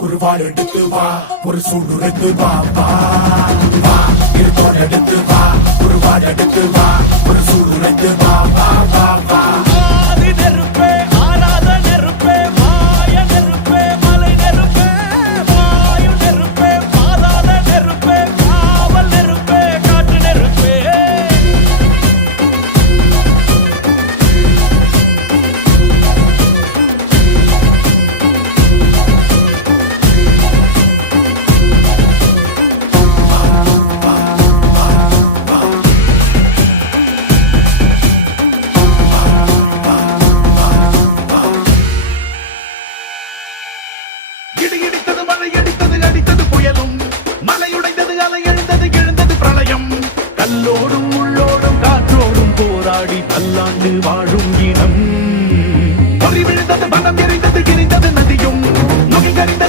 குருவாள் எடுத்து வா ஒரு சூடு எடுத்து வா வா வா இருத்தோடு எடுத்து வா குருவாள் எடுத்து வா ஒரு சூடு எடுத்து வா வா வா வா ஆதி நெருப்பே ஆராத நெருப்பே மாய நெருப்பே மலை நெருப்பே வாயு நெருப்பே பாதாள நெருப்பே காவல் நெருப்பே காட்டு நெருப்பே இடி இடித்தது மழை அடித்தது அடித்தது புயலும் மலை உடைந்தது அலை எழுந்தது எழுந்தது பிரளயம் கல்லோடும் உள்ளோடும் காற்றோடும் போராடி பல்லாண்டு வாழும் இனம் பொறி விழுந்தது மனம் எரிந்தது எரிந்தது நதியும் நுகி கரிந்தது